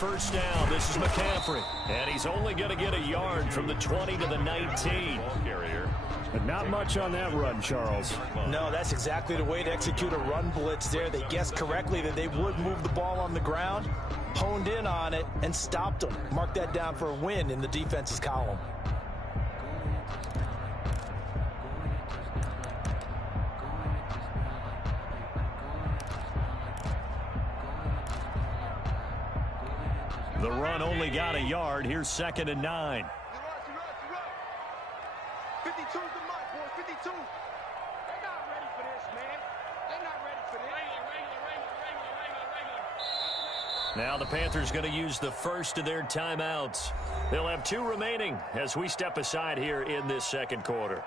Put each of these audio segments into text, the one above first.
first down. This is McCaffrey. And he's only going to get a yard from the 20 to the 19. But not much on that run, Charles. No, that's exactly the way to execute a run blitz there. They guessed correctly that they would move the ball on the ground, honed in on it, and stopped them. Mark that down for a win in the defense's column. The run only got a yard. Here's 2nd and 9. 52's the mark, boys. 52. They're not ready for this, man. They're not ready for this. Now the Panthers going to use the first of their timeouts. They'll have 2 remaining as we step aside here in this second quarter.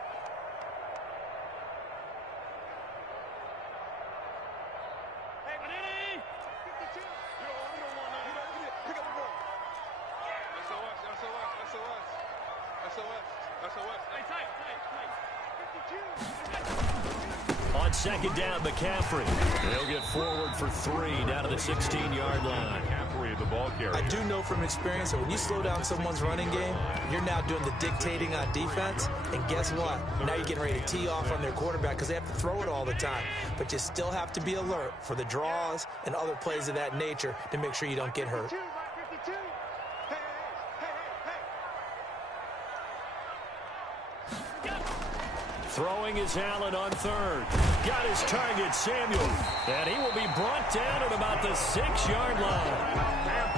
On 2nd down, McCaffrey. He'll get forward for 3 down to the 16-yard line. McCaffrey, the ball carrier. I do know from experience that when you slow down someone's running game, you're now doing the dictating on defense. And guess what? Now you're getting ready to tee off on their quarterback because they have to throw it all the time. But you still have to be alert for the draws and other plays of that nature to make sure you don't get hurt. Throwing is Allen on 3rd. Got his target, Samuel. And he will be brought down at about the 6-yard line.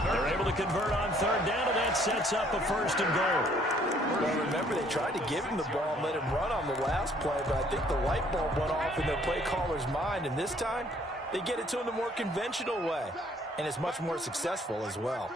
They're able to convert on 3rd down, and that sets up a 1st and goal. Well, remember, they tried to give him the ball and let him run on the last play, but I think the light bulb went off in their play caller's mind, and this time they get it to him the more conventional way, and it's much more successful as well.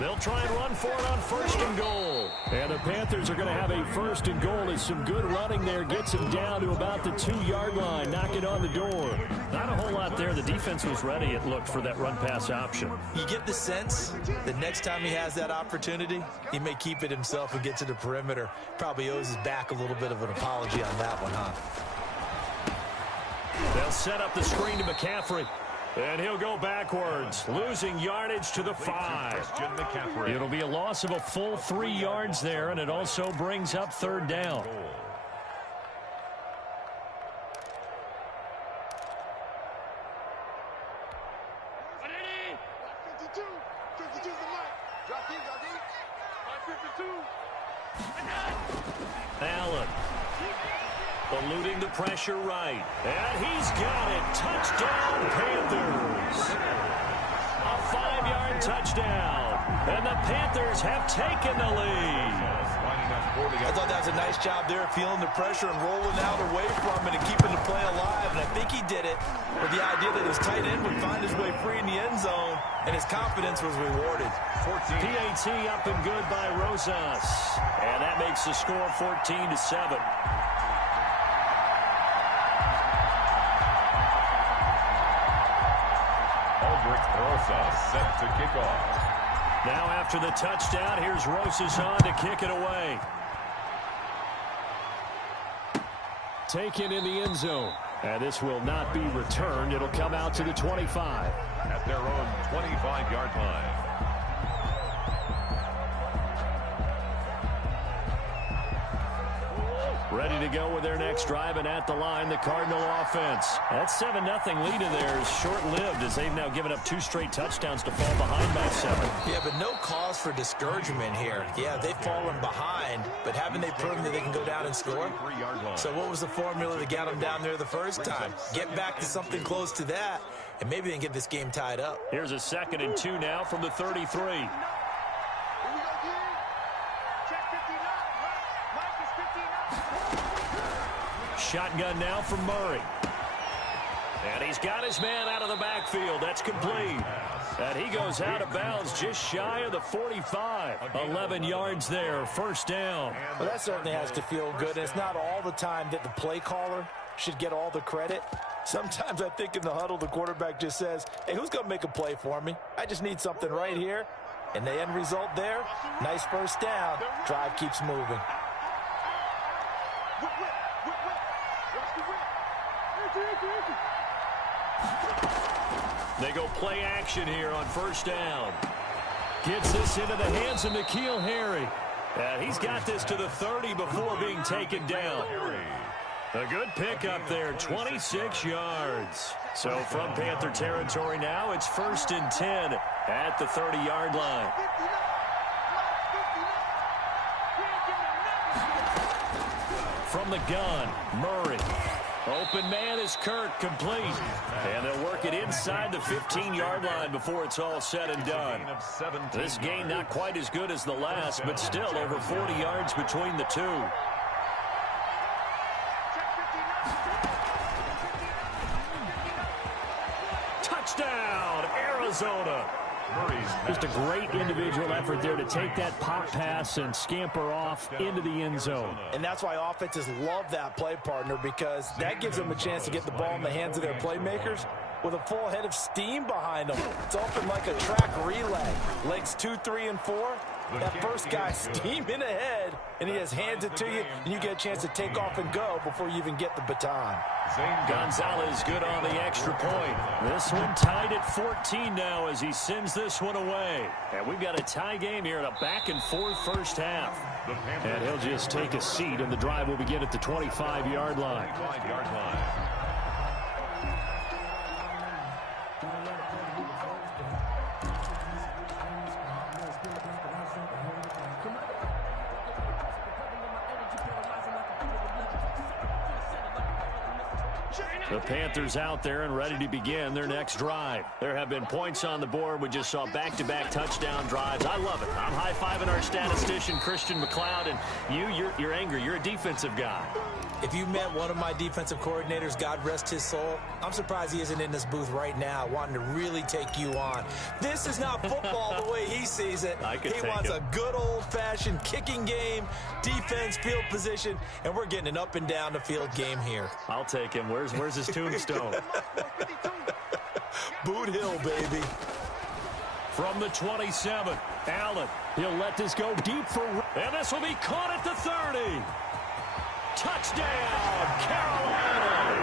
They'll try and run for it on 1st and goal. And the Panthers are going to have a 1st and goal as some good running there gets him down to about the 2-yard line, knocking on the door. Not a whole lot there. The defense was ready, it looked, for that run-pass option. You get the sense that next time he has that opportunity, he may keep it himself and get to the perimeter. Probably owes his back a little bit of an apology on that one, huh? They'll set up the screen to McCaffrey. And he'll go backwards, losing yardage to the 5. It'll be a loss of a full 3 yards there, and it also brings up 3rd down. Allen. Eluding the pressure right. And he's got it. Touchdown, Panthers. A 5-yard touchdown. And the Panthers have taken the lead. I thought that was a nice job there, feeling the pressure and rolling out away from it and keeping the play alive. And I think he did it with the idea that his tight end would find his way free in the end zone, and his confidence was rewarded. PAT up and good by Rosas. And that makes the score 14-7. Set to kick off. Now after the touchdown, here's Rosas on to kick it away. Taken in the end zone. And this will not be returned. It'll come out to the 25. At their own 25-yard line. Ready to go with their next drive, and at the line, the Cardinal offense. That 7-0 lead of theirs short-lived as they've now given up 2 straight touchdowns to fall behind by 7. Yeah, but no cause for discouragement here. Yeah, they've fallen behind, but haven't they proven that they can go down and score? So what was the formula that got them down there the first time? Get back to something close to that, and maybe they can get this game tied up. Here's a 2nd and 2 now from the 33. Shotgun now from Murray. And he's got his man out of the backfield. That's complete. And he goes out of bounds just shy of the 45. 11 yards there, 1st down. Well, that certainly has to feel good. It's not all the time that the play caller should get all the credit. Sometimes I think in the huddle, the quarterback just says, hey, who's going to make a play for me? I just need something right here. And the end result there, nice 1st down. Drive keeps moving. They go play action here on first down. Gets this into the hands of N'Keal Harry. And he's got this to the 30 before being taken down. A good pickup there, 26 yards. So from Panther territory now, it's 1st and 10 at the 30-yard line. From the gun, Murray. Open man is Kirk, complete. And they'll work it inside the 15-yard line before it's all said and done. This game not quite as good as the last, but still over 40 yards between the two. Touchdown, Arizona. Just a great individual effort there to take that pop pass and scamper off into the end zone. And that's why offenses love that play, partner, because that gives them a chance to get the ball in the hands of their playmakers with a full head of steam behind them. It's open like a track relay. Legs 2, 3, and 4. That first guy steaming ahead, and he just hands it to you, and you get a chance to take off and go before you even get the baton. Gonzalez good on the extra point. This one tied at 14 now as he sends this one away. And we've got a tie game here in a back-and-forth first half. And he'll just take a seat, and the drive will begin at the 25-yard line. The Panthers out there and ready to begin their next drive. There have been points on the board. We just saw back-to-back touchdown drives. I love it. I'm high-fiving our statistician, Christian McLeod, and you're angry. You're a defensive guy. If you met one of my defensive coordinators, God rest his soul, I'm surprised he isn't in this booth right now wanting to really take you on. This is not football the way he sees it. He wants a good old-fashioned kicking game, defense, field position, and we're getting an up-and-down-the-field game here. I'll take him. Where's his tombstone? Boot Hill, baby. From the 27, Allen. He'll let this go deep for... And this will be caught at the 30. Touchdown, Carolina!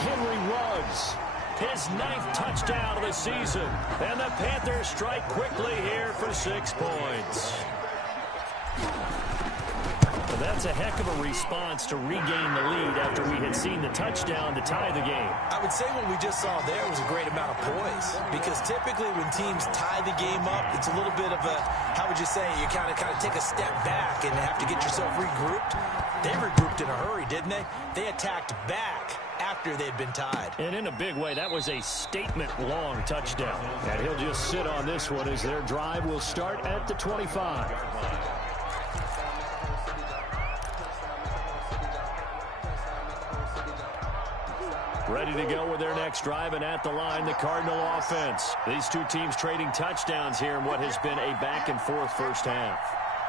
Henry Ruggs. His 9th touchdown of the season. And the Panthers strike quickly here for 6 points. Well, that's a heck of a response to regain the lead after we had seen the touchdown to tie the game. I would say what we just saw there was a great amount of poise, because typically when teams tie the game up, it's a little bit of a, how would you say, you kind of take a step back and have to get yourself regrouped. They regrouped in a hurry, didn't they? They attacked back after they'd been tied. And in a big way, that was a statement-long touchdown. And he'll just sit on this one as their drive will start at the 25. Ready to go with their next drive, and at the line, the Cardinal offense. These two teams trading touchdowns here in what has been a back-and-forth first half.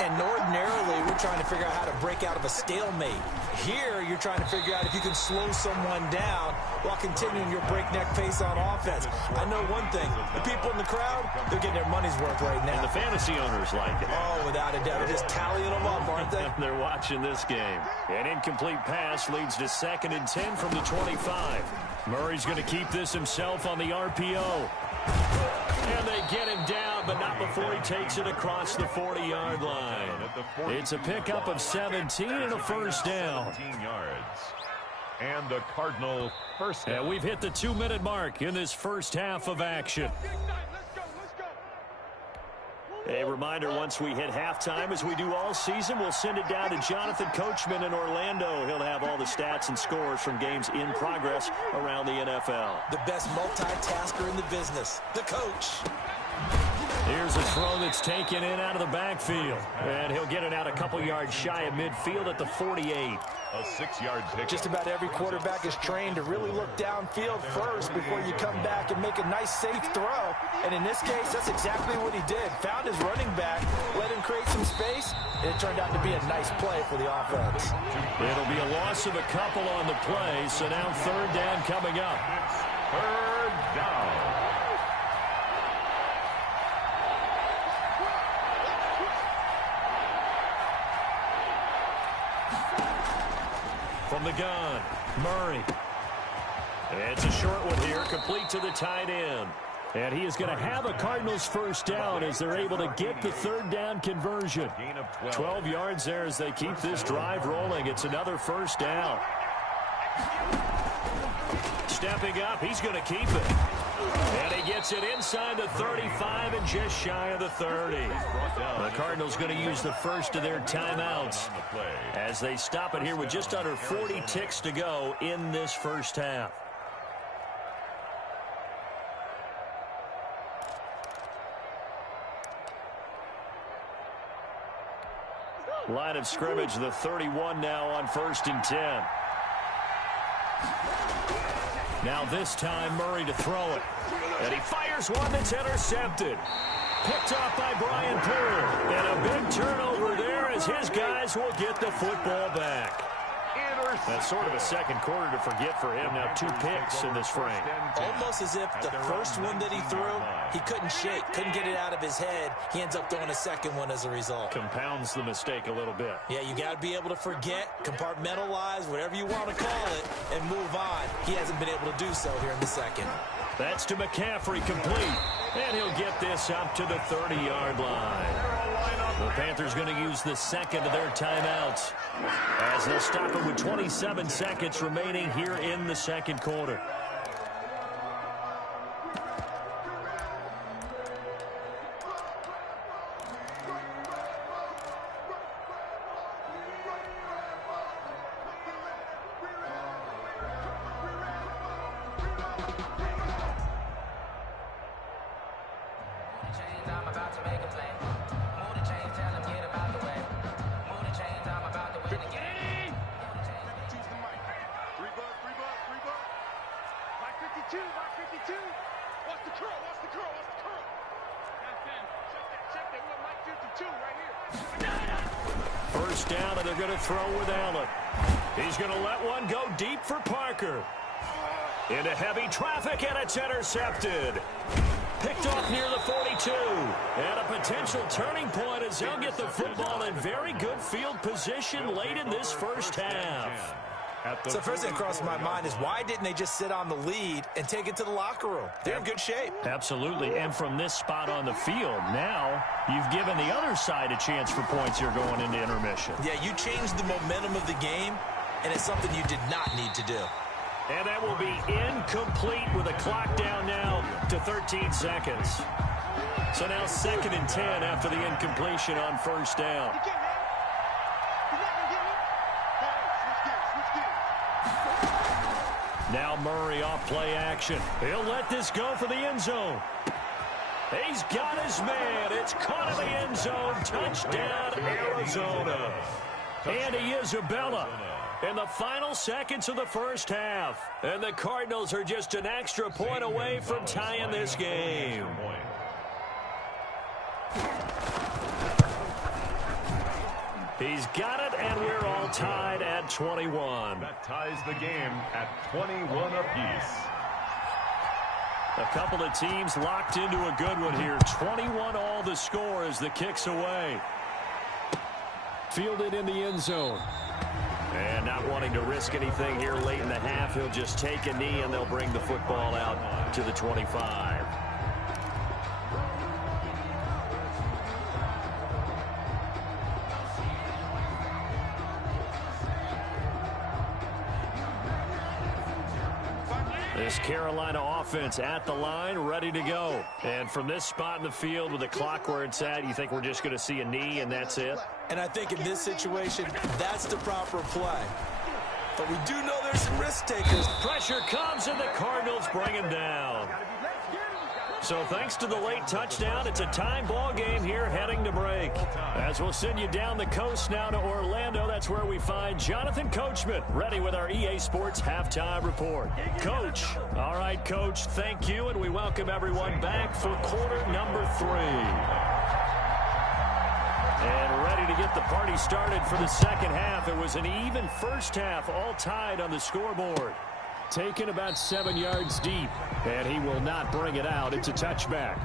And ordinarily, we're trying to figure out how to break out of a stalemate. Here, you're trying to figure out if you can slow someone down while continuing your breakneck pace on offense. I know one thing. The people in the crowd, they're getting their money's worth right now. And the fantasy owners like it. Oh, without a doubt. They're just tallying them up, aren't they? They're watching this game. An incomplete pass leads to 2nd and 10 from the 25. Murray's going to keep this himself on the RPO. And they get him down, but not before he takes it across the 40-yard line. It's a pickup of 17 and a first down. And the Cardinal first down. And we've hit the 2-minute mark in this first half of action. A reminder, once we hit halftime, as we do all season, we'll send it down to Jonathan Coachman in Orlando. He'll have all the stats and scores from games in progress around the NFL. The best multitasker in the business, the coach. Here's a throw that's taken in out of the backfield. And he'll get it out a couple yards shy of midfield at the 48. A 6-yard pick. Just about every quarterback is trained to really look downfield first before you come back and make a nice, safe throw. And in this case, that's exactly what he did. Found his running back, let him create some space, and it turned out to be a nice play for the offense. It'll be a loss of a couple on the play, so now 3rd down coming up. 3rd down. From the gun, Murray. It's a short one here, complete to the tight end. And he is going to have a Cardinals first down as they're able to get the third down conversion. 12 yards there as they keep this drive rolling. It's another first down. Stepping up, he's going to keep it. And he gets it inside the 35 and just shy of the 30. The Cardinals going to use the first of their timeouts as they stop it here with just under 40 ticks to go in this first half. Line of scrimmage, the 31 now on 1st and 10. Now this time Murray to throw it. And he fires one that's intercepted. Picked off by Brian Poole. And a big turnover there as his guys will get the football back. That's sort of a second quarter to forget for him. Now 2 picks in this frame. Almost as if the first one that he threw, he couldn't shake, couldn't get it out of his head. He ends up throwing a second one as a result. Compounds the mistake a little bit. Yeah, you got to be able to forget, compartmentalize, whatever you want to call it, and move on. He hasn't been able to do so here in the second. That's to McCaffrey, complete. And he'll get this up to the 30-yard line. The Panthers going to use the second of their timeouts as they'll stop it with 27 seconds remaining here in the second quarter. First down, and they're going to throw with Allen. He's going to let one go deep for Parker. Into heavy traffic, and it's intercepted. Picked off near the 42. And a potential turning point as they'll get the football in very good field position late in this first half. So the first thing that crossed my mind is why didn't they just sit on the lead and take it to the locker room? They're in good shape. Absolutely. And from this spot on the field, now you've given the other side a chance for points here going into intermission. Yeah, you changed the momentum of the game, and it's something you did not need to do. And that will be incomplete with a clock down now to 13 seconds. So now 2nd and 10 after the incompletion on first down. Now Murray off play action. He'll let this go for the end zone. He's got his man. It's caught in the end zone. Touchdown, Arizona. Andy Isabella in the final seconds of the first half. And the Cardinals are just an extra point away from tying this game. He's got it, and we're all tied at 21. That ties the game at 21 apiece. A couple of teams locked into a good one here. 21 all the score as the kick's away. Fielded in the end zone. And not wanting to risk anything here late in the half, he'll just take a knee, and they'll bring the football out to the 25. This Carolina offense at the line, ready to go. And from this spot in the field with the clock where it's at, you think we're just going to see a knee and that's it? And I think in this situation, that's the proper play. But we do know there's some risk takers. Pressure comes, and the Cardinals bring him down. So thanks to the late touchdown, it's a tie ball game here heading to break. As we'll send you down the coast now to Orlando, that's where we find Jonathan Coachman, ready with our EA Sports Halftime Report. Coach. All right, Coach, thank you, and we welcome everyone back for quarter number 3. And ready to get the party started for the second half. It was an even first half, all tied on the scoreboard. Taken about 7 yards deep, and he will not bring it out. It's a touchback.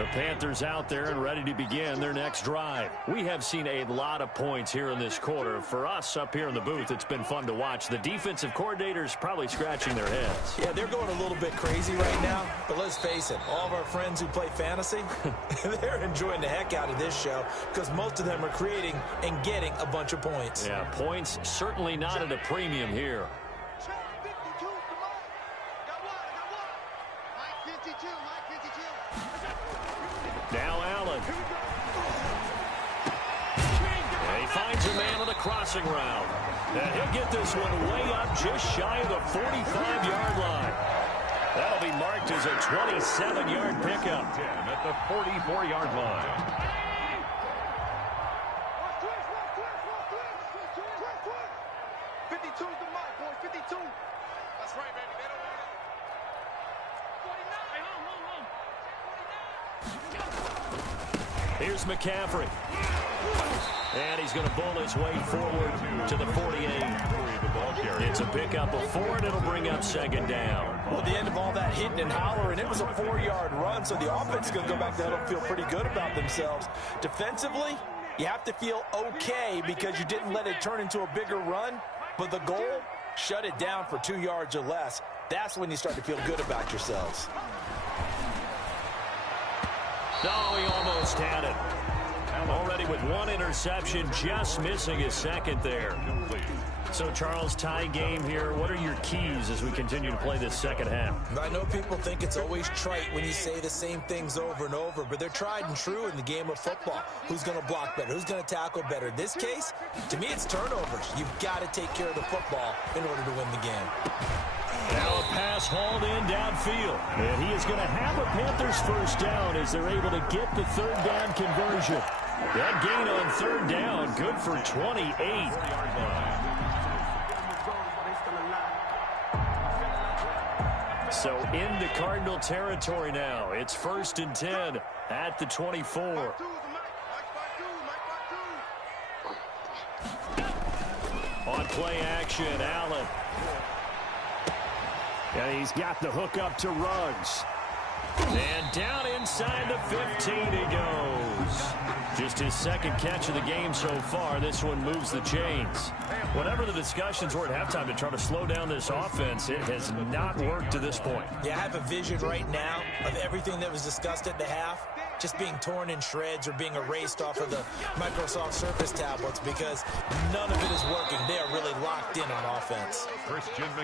The Panthers out there and ready to begin their next drive. We have seen a lot of points here in this quarter. For us up here in the booth, it's been fun to watch. The defensive coordinators probably scratching their heads. Yeah, they're going a little bit crazy right now. But let's face it, all of our friends who play fantasy, they're enjoying the heck out of this show because most of them are creating and getting a bunch of points. Yeah, points certainly not at a premium here. Now Allen. And he finds a man on the crossing route. And he'll get this one way up just shy of the 45-yard line. That'll be marked as a 27-yard pickup. 10 at the 44-yard line. Here's McCaffrey. And he's going to bull his way forward to the 48. It's a pickup of 4, and it'll bring up second down. Well, at the end of all that hitting and hollering, it was a 4-yard run, so the offense is going to go back there and feel pretty good about themselves. Defensively, you have to feel okay because you didn't let it turn into a bigger run, but the goal, shut it down for 2 yards or less. That's when you start to feel good about yourselves. No, he almost had it. Already with 1 interception, just missing his second there. So, Charles, tie game here. What are your keys as we continue to play this second half? I know people think it's always trite when you say the same things over and over, but they're tried and true in the game of football. Who's going to block better? Who's going to tackle better? In this case, to me, it's turnovers. You've got to take care of the football in order to win the game. Now a pass hauled in downfield. And he is going to have a Panthers first down as they're able to get the third down conversion. That gain on third down, good for 28. So into Cardinal territory now. It's 1st and 10 at the 24. On play action, Allen. And he's got the hook up to Ruggs. And down inside the 15 he goes. Just his second catch of the game so far. This one moves the chains. Whatever the discussions were at halftime to try to slow down this offense, it has not worked to this point. Yeah, I have a vision right now of everything that was discussed at the half just being torn in shreds or being erased off of the Microsoft Surface tablets because none of it is working. They are really locked in on offense.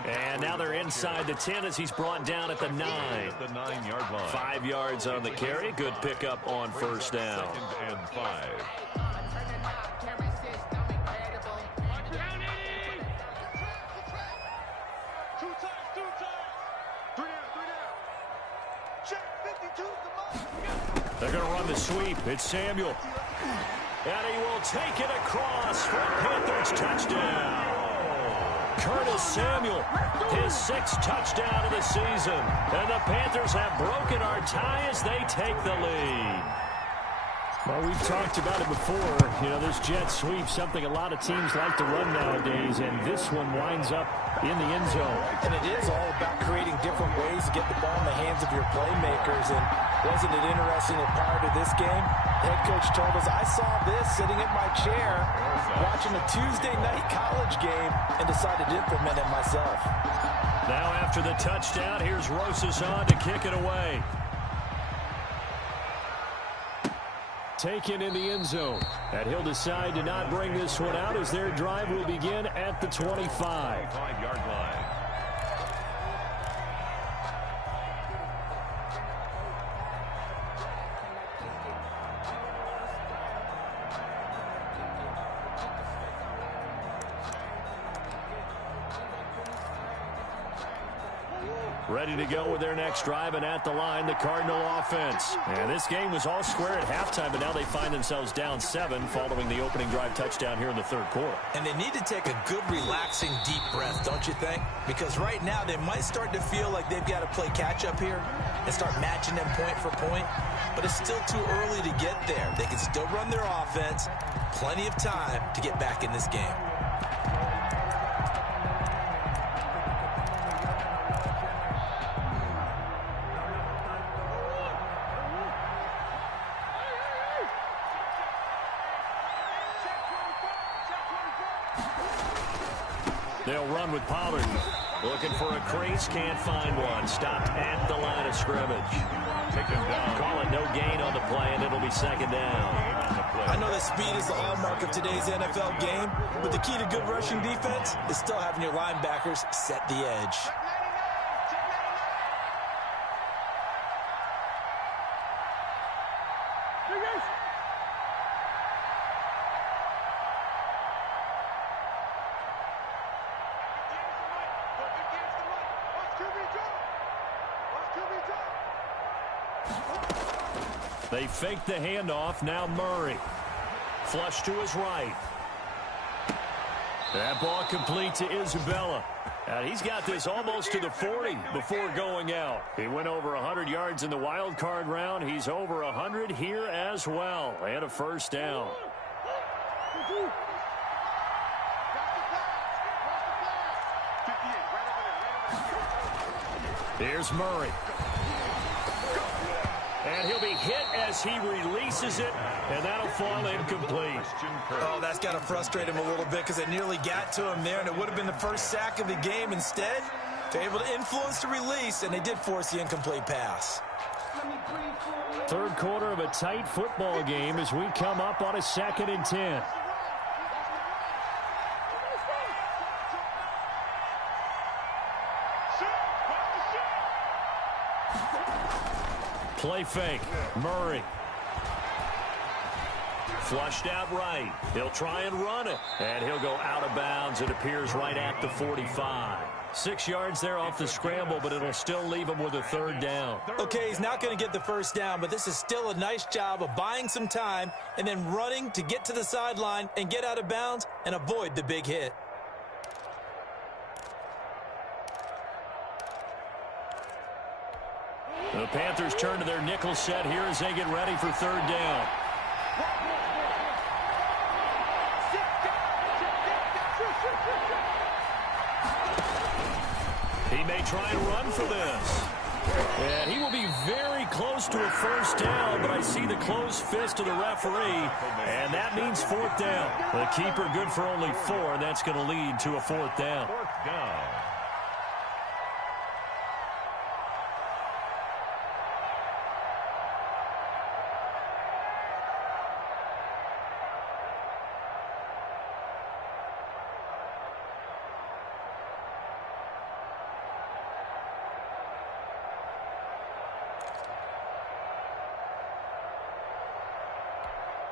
And now they're inside the 10 as he's brought down at the 9. At the 9-yard line. 5 yards on the carry. Good pickup on first down. 2nd and 5. They're going to run the sweep. It's Samuel. And he will take it across for a Panthers touchdown. Curtis Samuel, his 6th touchdown of the season. And the Panthers have broken our tie as they take the lead. Well, we've talked about it before. You know, this jet sweep, something a lot of teams like to run nowadays, and this one winds up in the end zone. And it is all about creating different ways to get the ball in the hands of your playmakers. And wasn't it interesting that prior to this game, the head coach told us, I saw this sitting in my chair watching a Tuesday night college game and decided to implement it myself. Now after the touchdown, here's Rosas on to kick it away. Taken in the end zone. And he'll decide to not bring this one out as their drive will begin at the 25. 5-yard line. Ready to go with their next drive, and at the line, the Cardinal offense. And this game was all square at halftime, but now they find themselves down 7 following the opening drive touchdown here in the third quarter. And they need to take a good, relaxing, deep breath, don't you think? Because right now, they might start to feel like they've got to play catch-up here and start matching them point for point. But it's still too early to get there. They can still run their offense. Plenty of time to get back in this game. They'll run with Pollard. Looking for a crease, can't find one. Stopped at the line of scrimmage. Taken down. Call it no gain on the play, and it'll be second down. I know that speed is the hallmark of today's NFL game, but the key to good rushing defense is still having your linebackers set the edge. They fake the handoff. Now Murray. Flush to his right. That ball complete to Isabella. And he's got this almost to the 40 before going out. He went over 100 yards in the wild card round. He's over 100 here as well. And a first down. Here's Murray. And he'll be hit as he releases it, and that'll fall incomplete. Oh, that's got to frustrate him a little bit because it nearly got to him there, and it would have been the first sack of the game. Instead, they're able to influence the release, and they did force the incomplete pass. Third quarter of a tight football game as we come up on a 2nd and 10. Play fake. Murray. Flushed out right. He'll try and run it. And he'll go out of bounds. It appears right at the 45. 6 yards there off the scramble, but it'll still leave him with a third down. Okay, he's not going to get the first down, but this is still a nice job of buying some time and then running to get to the sideline and get out of bounds and avoid the big hit. The Panthers turn to their nickel set here as they get ready for third down. He may try and run for this. And he will be very close to a first down, but I see the closed fist of the referee, and that means fourth down. The keeper good for only 4, and that's going to lead to a fourth down. Fourth down.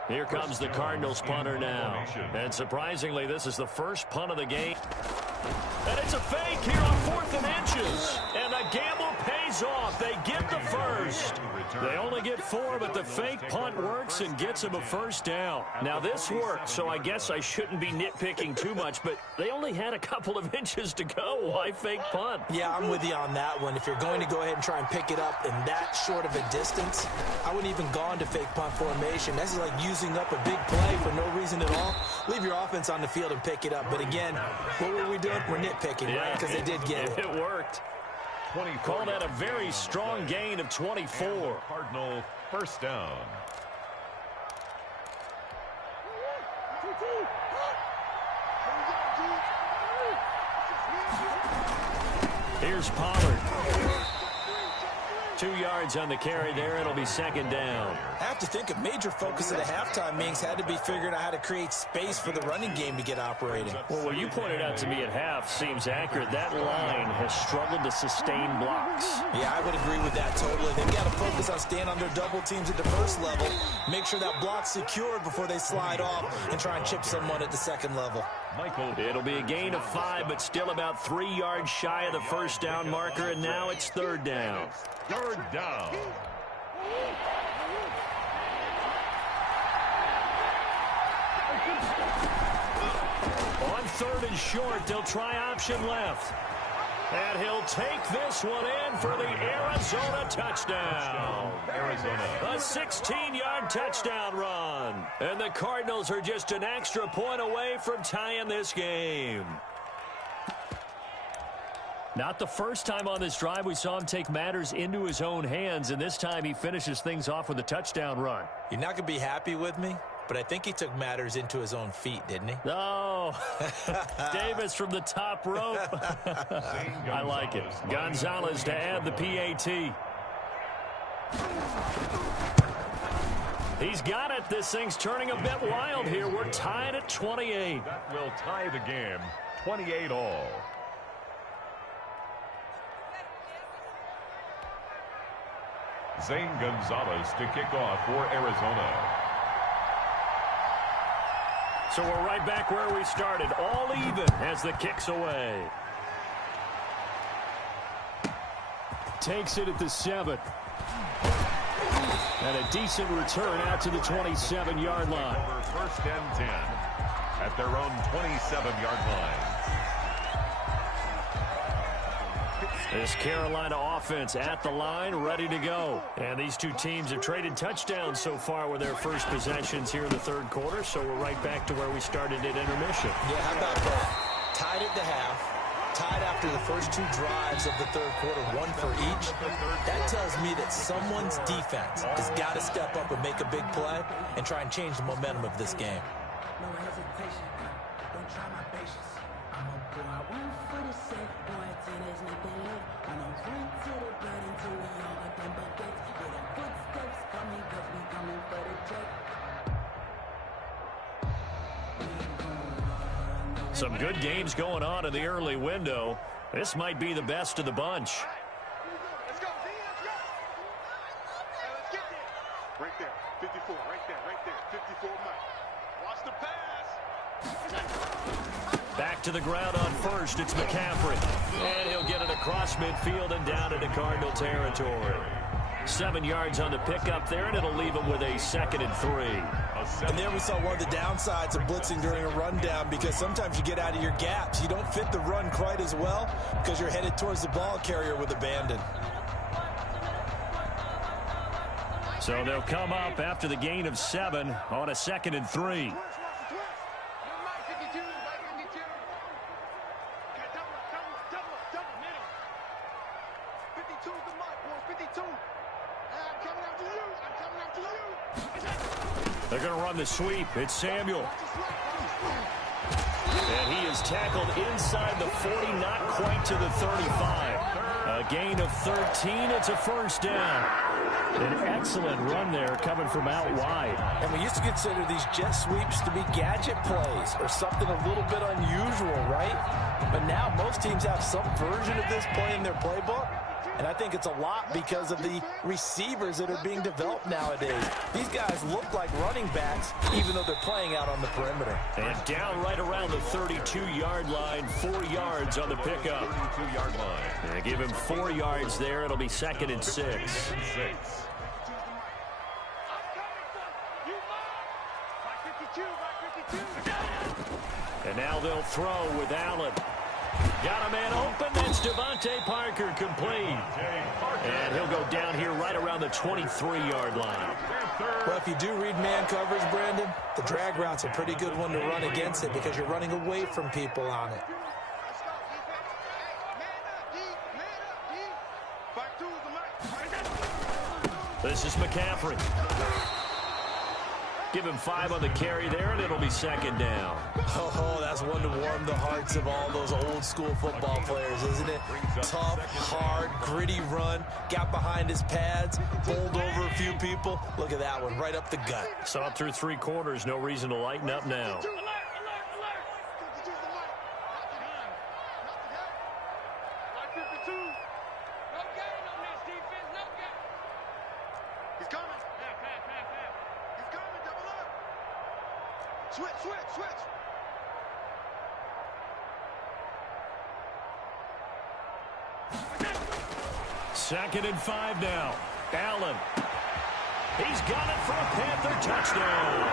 Here comes the Cardinals punter now. And surprisingly, this is the first punt of the game. And it's a fake here on 4th and inches. And the gamble pays off. They get the first. They only get 4, but the fake punt works and gets them a first down. Now, this worked, so I guess I shouldn't be nitpicking too much, but they only had a couple of inches to go. Why fake punt? Yeah, I'm with you on that one. If you're going to go ahead and try and pick it up in that short of a distance, I wouldn't even gone to fake punt formation. This is like using up a big play for no reason at all. Leave your offense on the field and pick it up. But again, what were we doing? We're nitpicking, right? Because they did get it. It worked. Call that a very strong gain of 24. Cardinal first down. Here's Pollard. 2 yards on the carry there. It'll be second down. I have to think a major focus of the halftime meetings had to be figuring out how to create space for the running game to get operating. Well, what you pointed out to me at half seems accurate. That line has struggled to sustain blocks. Yeah, I would agree with that totally. They've got to focus on staying on their double teams at the first level, make sure that block's secured before they slide off, and try and chip someone at the second level. It'll be a gain of 5, but still about 3 yards shy of the first down marker, and now it's third down. Third down. On 3rd and short, they'll try option left. And he'll take this one in for the Arizona touchdown. Arizona. A 16-yard touchdown run. And the Cardinals are just an extra point away from tying this game. Not the first time on this drive we saw him take matters into his own hands, and this time he finishes things off with a touchdown run. You're not going to be happy with me, but I think he took matters into his own feet, didn't he? Oh, Davis from the top rope. I like it. Gonzalez to add the PAT. He's got it. This thing's turning a bit wild here. We're tied at 28. That will tie the game. 28 all. Zane Gonzalez to kick off for Arizona. So we're right back where we started. All even as the kick's away. Takes it at the 7. And a decent return out to the 27-yard line. First and 10 at their own 27-yard line. This Carolina offense at the line, ready to go. And these two teams have traded touchdowns so far with their first possessions here in the third quarter. So we're right back to where we started at intermission. Yeah, how about that? Tied at the half. Tied after the first 2 drives of the third quarter, 1 for each. That tells me that someone's defense has got to step up and make a big play and try and change the momentum of this game. No hesitation, don't try my patience. I'm a boy, I run for the safe, boy, till there's nothing left. I don't run to the blood until we all got them buckets. Hear the footsteps coming, cause we coming for the check. Some good games going on in the early window. This might be the best of the bunch. Let's go, Z, let's go. Hey, let's get there. Right there, 54, right there, 54 Mike. Watch the pass. Back to the ground on first. It's McCaffrey. And he'll get it across midfield and down into Cardinal territory. 7 yards on the pickup there, and it'll leave him with a 2nd and 3. And there we saw one of the downsides of blitzing during a rundown, because sometimes you get out of your gaps. You don't fit the run quite as well because you're headed towards the ball carrier with abandon. So they'll come up after the gain of 7 on a 2nd and 3. They're going to run the sweep. It's Samuel. And he is tackled inside the 40, not quite to the 35. A gain of 13. It's a first down. An excellent run there coming from out wide. And we used to consider these jet sweeps to be gadget plays or something a little bit unusual, right? But now most teams have some version of this play in their playbook. And I think it's a lot because of the receivers that are being developed nowadays. These guys look like running backs, even though they're playing out on the perimeter. And down right around the 32-yard line, 4 yards on the pickup. 32-yard line. They give him 4 yards there. It'll be 2nd and 6. And now they'll throw with Allen. Got a man open. That's Devontae Parker complete. And he'll go down here right around the 23-yard line. Well, if you do read man coverage, Brandon, the drag route's a pretty good one to run against it because you're running away from people on it. This is McCaffrey. Give him 5 on the carry there, and it'll be 2nd down. Oh, that's one to warm the hearts of all those old-school football players, isn't it? Tough, hard, gritty run. Got behind his pads, bowled over a few people. Look at that one, right up the gut. So up through 3 quarters, no reason to lighten up now. Switch. 2nd and 5 now. Allen. He's got it for a Panther touchdown.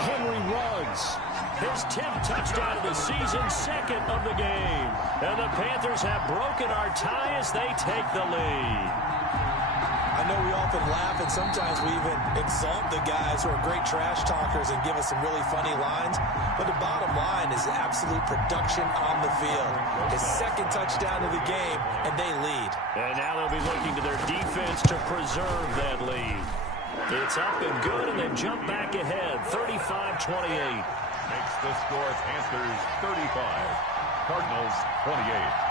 Henry Ruggs. His 10th touchdown of the season, 2nd of the game. And the Panthers have broken our tie as they take the lead. I know we often laugh and sometimes we even exalt the guys who are great trash talkers and give us some really funny lines. But the bottom line is absolute production on the field. His 2nd touchdown of the game, and they lead. And now they'll be looking to their defense to preserve that lead. It's up and good, and they jump back ahead, 35-28. Makes the score Panthers 35, Cardinals 28.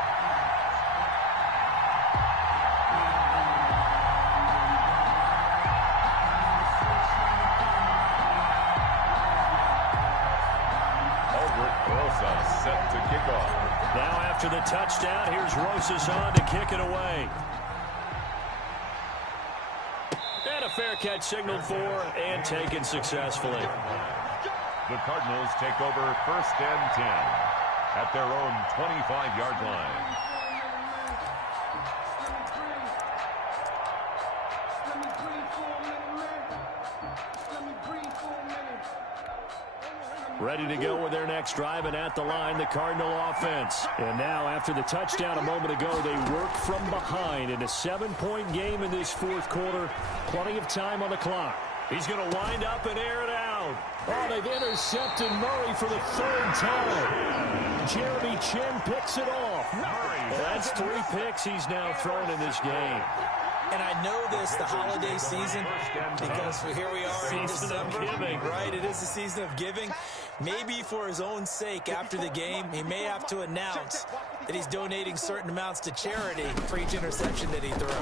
Set to kick off. Now after the touchdown, here's Rosas on to kick it away. And a fair catch signaled for and taken successfully. The Cardinals take over 1st and 10 at their own 25-yard line. Ready to go with their next drive, and at the line, the Cardinal offense. And now, after the touchdown a moment ago, they work from behind in a 7-point game in this 4th quarter. Plenty of time on the clock. He's going to wind up and air it out. Oh, they've intercepted Murray for the 3rd time. Jeremy Chin picks it off. That's 3 picks he's now thrown in this game. And I know this, the holiday season, because here we are in December, right? It is the season of giving. Maybe for his own sake, after the game, he may have to announce that he's donating certain amounts to charity for each interception that he throws.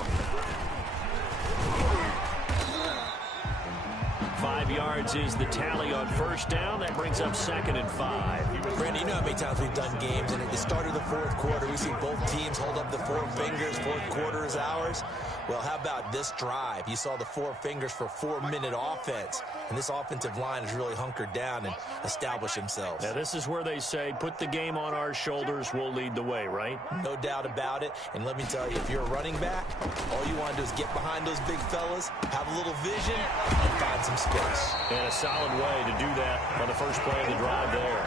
5 yards is the tally on 1st down. That brings up 2nd and 5. Brandon, you know how many times we've done games, and at the start of the 4th quarter, we see both teams hold up the 4 fingers, 4th quarter is ours. Well, how about this drive? You saw the 4 fingers for 4-minute offense, and this offensive line has really hunkered down and established themselves. Now, this is where they say, put the game on our shoulders, we'll lead the way, right? No doubt about it, and let me tell you, if you're a running back, all you want to do is get behind those big fellas, have a little vision, and find some space. And a solid way to do that on the first play of the drive there.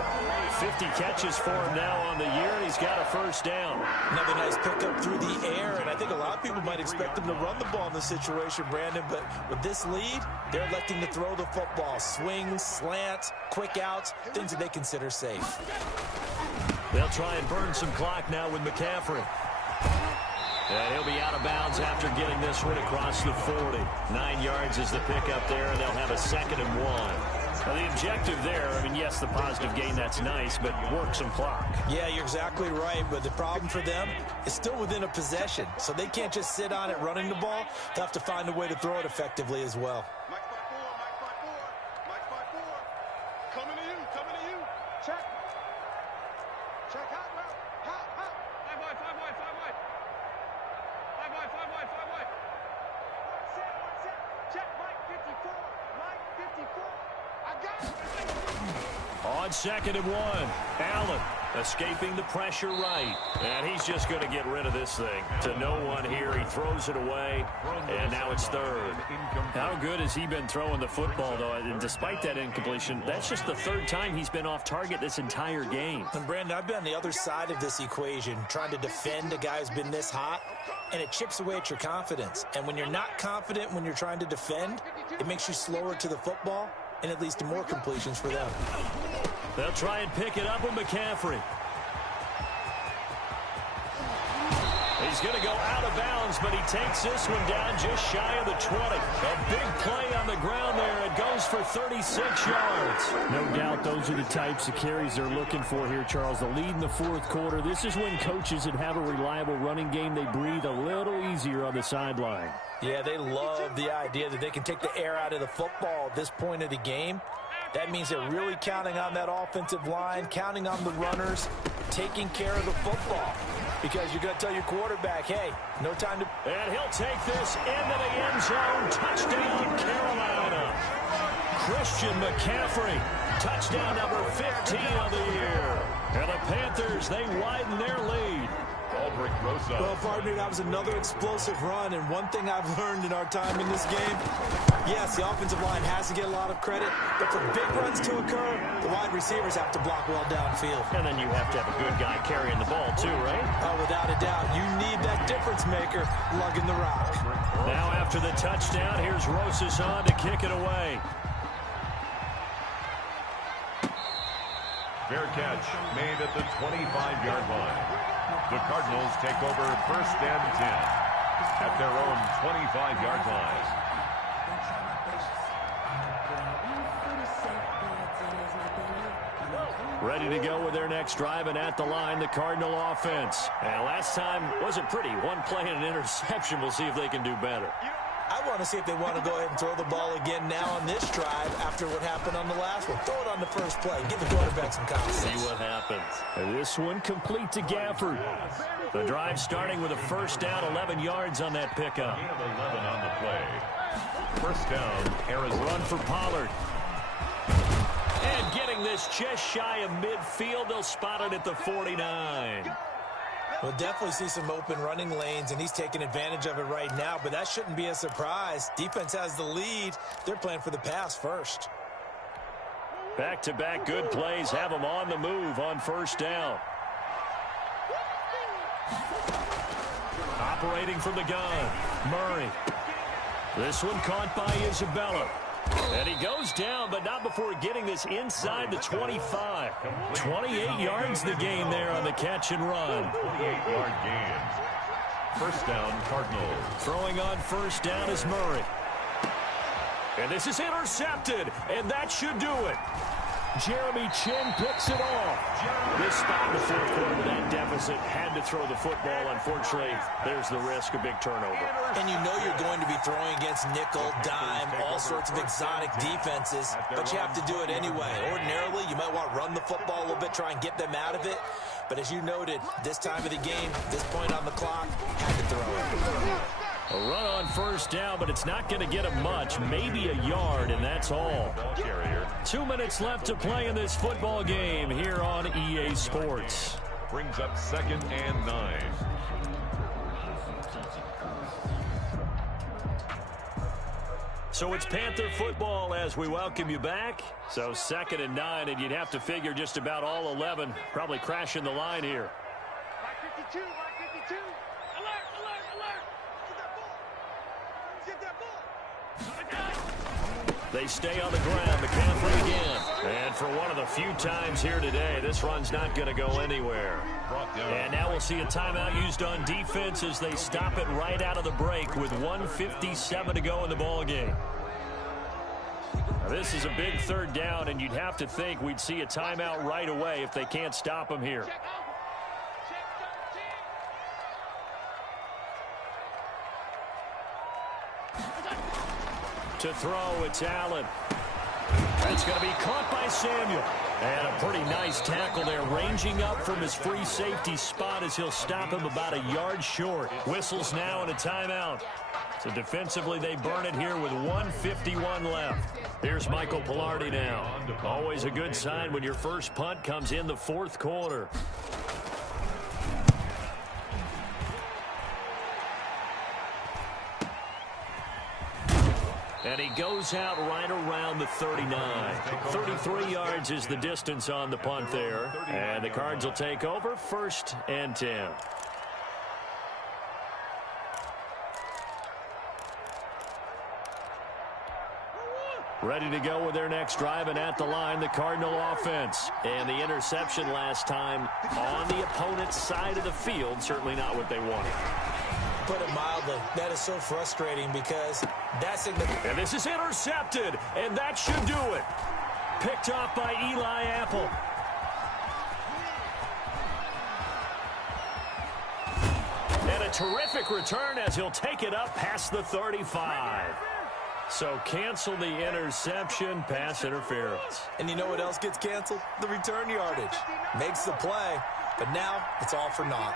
50 catches for him now on the year, and he's got a 1st down. Another nice pickup through the air, and I think a lot of people might expect him to run the ball in this situation, Brandon, but with this lead, they're electing to throw the football. Swings, slants, quick outs, things that they consider safe. They'll try and burn some clock now with McCaffrey. And he'll be out of bounds after getting this one across the 40. 9 yards is the pickup there, and they'll have a 2nd and 1. Now, the objective there, I mean, yes, the positive gain, that's nice, but work some clock. Yeah, you're exactly right, but the problem for them is still within a possession, so they can't just sit on it running the ball. They'll have to find a way to throw it effectively as well. Mike 5-4, Mike 5-4. Coming to you. Check. Check hot route. Hot. 5 wide. 5 wide. Set. Check Mike 54. Mike 54. I got it. On 2nd and 1, Allen escaping the pressure right. And he's just going to get rid of this thing. To no one here, he throws it away, and now it's 3rd. How good has he been throwing the football, though? And despite that incompletion, that's just the 3rd time he's been off target this entire game. And Brandon, I've been on the other side of this equation, trying to defend a guy who's been this hot, and it chips away at your confidence. And when you're not confident when you're trying to defend, it makes you slower to the football, and it leads to more completions for them. They'll try and pick it up with McCaffrey. He's going to go out of bounds, but he takes this one down just shy of the 20. A big play on the ground there. It goes for 36 yards. No doubt those are the types of carries they're looking for here, Charles. The lead in the 4th quarter. This is when coaches that have a reliable running game, they breathe a little easier on the sideline. Yeah, they love the idea that they can take the air out of the football at this point of the game. That means they're really counting on that offensive line, counting on the runners, taking care of the football. Because you're going to tell your quarterback, hey, no time to... And he'll take this into the end zone. Touchdown, Carolina. Christian McCaffrey. Touchdown number 15 of the year. And the Panthers, they widen their lead. Well, partner, that was another explosive run, and one thing I've learned in our time in this game, yes, the offensive line has to get a lot of credit, but for big runs to occur, the wide receivers have to block well downfield. And then you have to have a good guy carrying the ball too, right? Oh, without a doubt. You need that difference maker lugging the rock. Now after the touchdown, here's Rosas on to kick it away. Fair catch made at the 25-yard line. The Cardinals take over 1st and 10 at their own 25-yard line. Ready to go with their next drive, and at the line, the Cardinal offense. And last time wasn't pretty. One play and an interception. We'll see if they can do better. I want to see if they want to go ahead and throw the ball again now on this drive after what happened on the last one. Throw it on the first play. Give the quarterback some confidence. See what happens. And this one complete to Gafford. The drive starting with a first down, 11 yards on that pickup. 11 on the play. First down, Arizona. Run for Pollard. And getting this just shy of midfield. They'll spot it at the 49. We'll definitely see some open running lanes, and he's taking advantage of it right now, but that shouldn't be a surprise. Defense has the lead. They're playing for the pass first. Back-to-back good plays have them on the move on first down. Operating from the gun, Murray. This one caught by Isabella. And he goes down, but not before getting this inside the 25. 28 yards the gain there on the catch and run. 28-yard gain. First down, Cardinals. Throwing on first down is Murray. And this is intercepted, and that should do it. Jeremy Chin picks it off. This spot in the fourth quarter with that deficit had to throw the football. Unfortunately, there's the risk of big turnover. And you know you're going to be throwing against nickel, dime, all sorts of exotic defenses, but you have to do it anyway. Ordinarily, you might want to run the football a little bit, try and get them out of it. But as you noted, this time of the game, this point on the clock, had to throw it. A run on first down, but it's not going to get him much. Maybe a yard, and that's all. 2 minutes left to play in this football game here on EA Sports. Brings up 2nd and 9. So it's Panther football as we welcome you back. So 2nd and 9, and you'd have to figure just about all 11 probably crashing the line here. 52, 52. Alert, alert, alert. Get that ball. Get that ball. They stay on the ground. McCaffrey again. And for one of the few times here today, this run's not going to go anywhere. And now we'll see a timeout used on defense as they stop it right out of the break with 1:57 to go in the ball game. Now, this is a big third down, and you'd have to think we'd see a timeout right away if they can't stop him here. To throw, it's Allen. That's going to be caught by Samuel. And a pretty nice tackle there, ranging up from his free safety spot as he'll stop him about a yard short. Whistles now and a timeout. So defensively, they burn it here with 1:51 left. Here's Michael Pilardi now. Always a good sign when your first punt comes in the fourth quarter. And he goes out right around the 39. 33 yards is the distance on the punt there. And the Cards will take over 1st and 10. Ready to go with their next drive, and at the line, the Cardinal offense. And the interception last time on the opponent's side of the field, certainly not what they wanted. Put it mildly, that is so frustrating because that's significant. And this is intercepted, and that should do it. Picked off by Eli Apple. And a terrific return as he'll take it up past the 35. So cancel the interception, pass interference. And you know what else gets canceled? The return yardage. Makes the play, but now it's all for naught.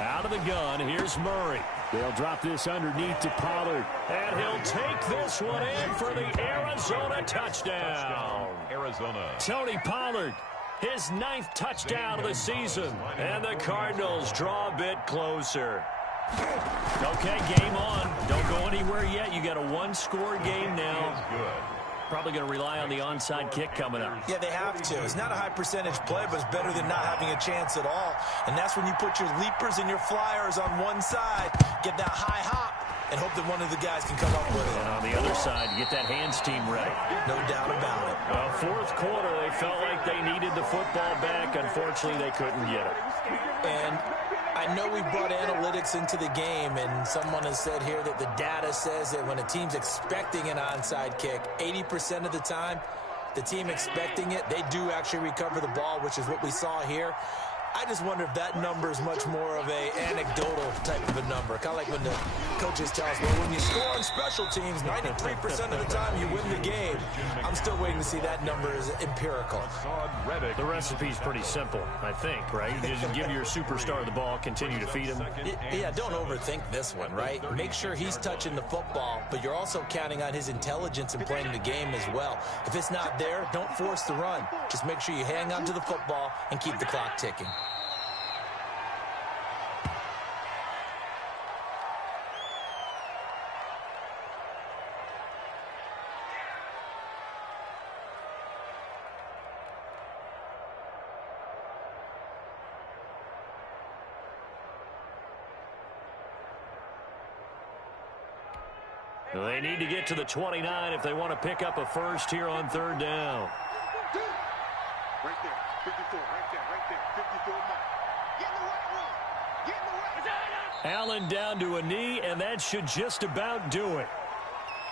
Out of the gun, here's Murray. They'll drop this underneath to Pollard. And he'll take this one in for the Arizona touchdown. Arizona. Tony Pollard, his 9th touchdown of the season. And the Cardinals draw a bit closer. Okay, game on. Don't go anywhere yet. You got a one-score game now. Probably going to rely on the onside kick coming up. Yeah, they have to. It's not a high percentage play, but it's better than not having a chance at all. And that's when you put your leapers and your flyers on one side, get that high hop, and hope that one of the guys can come up with it. And on the other side, get that hands team ready. No doubt about it. Well, fourth quarter, they felt like they needed the football back. Unfortunately, they couldn't get it. And I know we brought analytics into the game, and someone has said here that the data says that when a team's expecting an onside kick, 80% of the time, the team expecting it, they do actually recover the ball, which is what we saw here. I just wonder if that number is much more of a anecdotal type of a number. Kind of like when the coaches tell us, well, when you score on special teams, 93% of the time you win the game. I'm still waiting to see that number is empirical. The recipe's pretty simple, I think, right? You just give your superstar the ball, continue to feed him. Yeah, don't overthink this one, right? Make sure he's touching the football, but you're also counting on his intelligence in playing the game as well. If it's not there, don't force the run. Just make sure you hang on to the football and keep the clock ticking. They need to get to the 29 if they want to pick up a first here on third down. Right there, 54, right there, 54 mark. Get in the right one. Get in the right one. Allen down to a knee, and that should just about do it.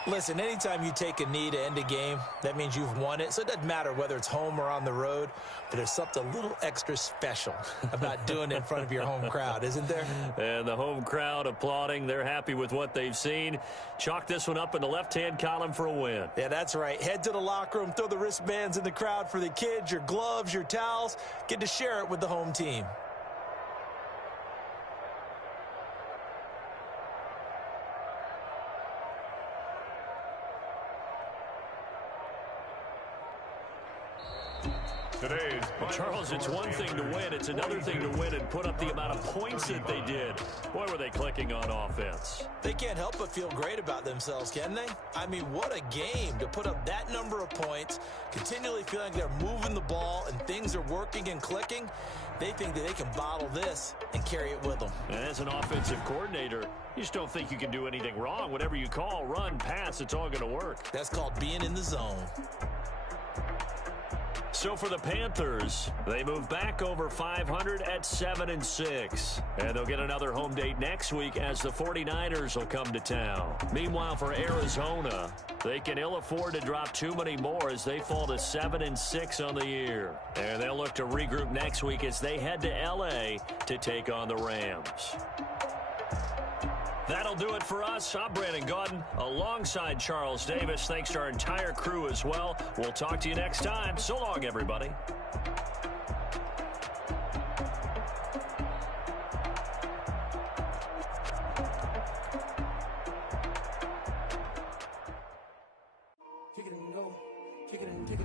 Listen, anytime you take a knee to end a game, that means you've won it. So it doesn't matter whether it's home or on the road, but there's something a little extra special about doing it in front of your home crowd, isn't there? And the home crowd applauding. They're happy with what they've seen. Chalk this one up in the left-hand column for a win. Yeah, that's right. Head to the locker room, throw the wristbands in the crowd for the kids, your gloves, your towels. Get to share it with the home team. Charles, it's one thing to win. It's another thing to win and put up the amount of points that they did. Boy, were they clicking on offense. They can't help but feel great about themselves, can they? I mean, what a game to put up that number of points, continually feeling they're moving the ball and things are working and clicking. They think that they can bottle this and carry it with them. And as an offensive coordinator, you just don't think you can do anything wrong. Whatever you call, run, pass, it's all going to work. That's called being in the zone. So for the Panthers, they move back over 500 at 7-6. And they'll get another home date next week as the 49ers will come to town. Meanwhile, for Arizona, they can ill afford to drop too many more as they fall to 7-6 on the year. And they'll look to regroup next week as they head to L.A. to take on the Rams. That'll do it for us. I'm Brandon Gaudin alongside Charles Davis. Thanks to our entire crew as well. We'll talk to you next time. So long, everybody. Kick it and go. Kick it and go.